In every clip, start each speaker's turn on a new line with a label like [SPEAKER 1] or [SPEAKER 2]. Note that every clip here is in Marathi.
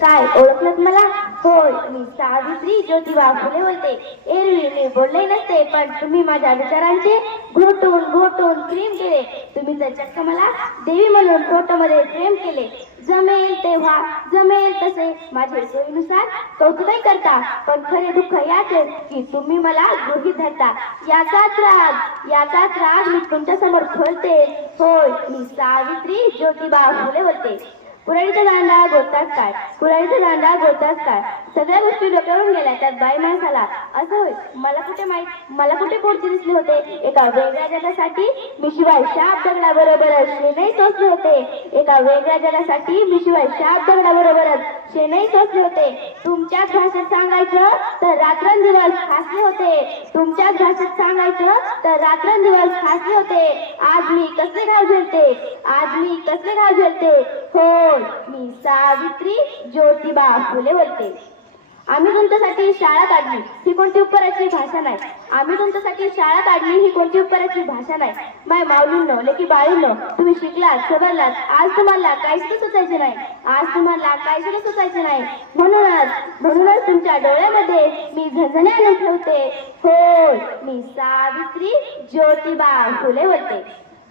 [SPEAKER 1] काय? ओळखलत मला? होय मी सावित्री ज्योतिबा फुले बोलते. एरवी मी बोलले नसते पण तुम्ही माझ्या विचारांचे घोटून घोटून प्रेम केले. तुम्ही तर चक्क मला देवी म्हणून फोटो मध्ये प्रेम केले. जमेल तेव्हा जमेल तसे. माझे सोयीनुसार कौतुकही करता पण खरे दुःख याचे की तुम्ही मला गृहीत धरता. याचाच राग याचाच राग मी तुमच्यासमोर खोलते. होय मी सावित्री ज्योतिबा फुले बोलते. कुराडीचा दांडा गोताच काय? कुराडीचा दांडा गोताच काय? सगळ्या गोष्टी डोक्यावरून गेल्या त्यात बाई माणसाला असं होय मला कुठे माहीत? मला कुठे पोटचे दिसले होते? एका वेगळ्या जगासाठी मी शिवाय शाप दगडा बरोबरच शेणही होते. एका वेगळ्या जगासाठी मी शिवाय शाप दगडा बरोबरच शेणही सोसले होते? तुमच्याच भाषेत सांगायचं तर रात्रंदिवस हसले होते. तुमच्याच भाषेत सांगायचं तर रात्रंदिवस हसले होते. आज मी कसले गाव झेलते? आज मी कसले गाव झेलते? हो मी सावित्री ज्योतिबा फुले बोलते. आम्ही तुमच्यासाठी शाळा काढली. ही कोणती उपराची भाषा नाही. आम्ही तुमच्यासाठी शाळा काढली. ही कोणती उपराची भाषा नाही. माय माऊलींनो लेकी बाळींनो तुम्ही शिकलात सवरलात आज तुम्हाला काहीच सुद्धा सुचायचे नाही. आज तुम्हाला काहीच सुद्धा सुचायचे नाही. म्हणूनच म्हणूनच तुमच्या डोळ्यामध्ये मी झणझणे ठेवते. होय मी सावित्री ज्योतिबा फुले होते.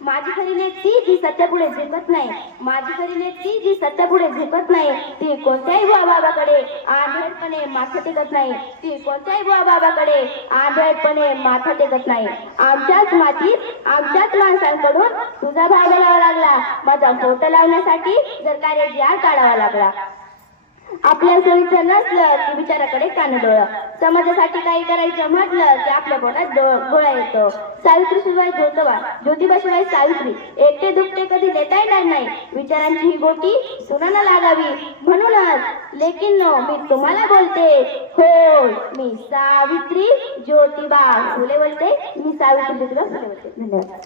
[SPEAKER 1] माझी खरी ती जी सत्यापुढे झेपत नाही. माझी खरी ती जी सत्यापुढे झेपत नाही. ती कोणत्याही बुवा बाबाकडे आंधळपणे माथा टेकत नाही. ती कोणत्याही बुवा बाबाकडे आंधळपणे माथा टेकत नाही. आमच्याच मातीत आमच्याच माणसांकडून तुझा भाग लावा लागला. माझा फोटो लावण्यासाठी जर कार्य ज्या काढावा लागला. आपल्या सोयीचं नसलं की बिचाराकडे कान समाजासाठी काही करायचं म्हटलं की आपल्या पोटात गोळा येतो. सावित्री शिवाय ज्योतिबा ज्योतिबा शिवाय सावित्री एकटे दुखटे कधी देता येणार नाही. विचारांची ही गोटी सुनाना लागावी म्हणूनच. लेकिन मी तुम्हाला बोलते हो मी सावित्री ज्योतिबा. फुले बोलते मी सावित्री ज्योतिबा फुले बोलते. धन्यवाद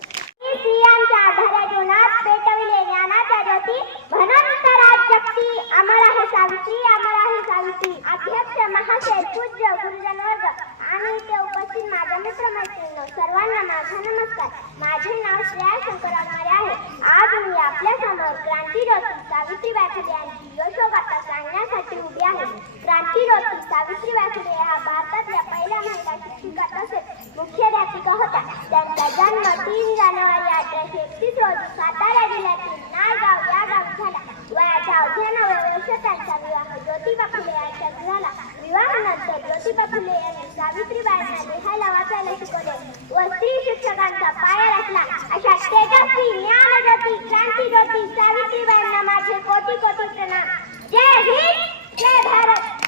[SPEAKER 2] स्त्रियांच्या आधारा जीवनात पेटविले ज्ञानाच्या ज्योती म्हणून तर आज जगती अमर आहे सावित्री अमर आहे सावित्री अध्यक्ष महाशय पूज्य गुरुजन वर्ग आणि इथे उपस्थित माझ्या मित्र मैत्रिणी सर्वांना माझा नमस्कार. माझे नाव श्रेया शंकरराव मारे आहे. आज मी आपल्यासमोर क्रांतीज्योती सावित्रीबाई फुले यांची यशोगाथा सांगण्यासाठी उभी आहे. क्रांतीज्योती सावित्रीबाई फुले ह्या भारतातल्या पहिल्या महिला शिक्षिका तसेच मुख्याध्यापिका होत्या त्यांचा जन्म तीन जानेवारी अठराशे एकतीस रोजी सातारा जिल्ह्यातील नायगाव या गावी झाला. वयाच्या अवघ्या नव्या वर्ष त्यांचा विवाह शिकवले व स्त्री शिक्षकांचा पाया रचला अशा तेजस्वी ज्ञानज्योती क्रांतीज्योती सावित्रीबाईंना माझे कोटी कोटी प्रणाम जय हिंद जय भारत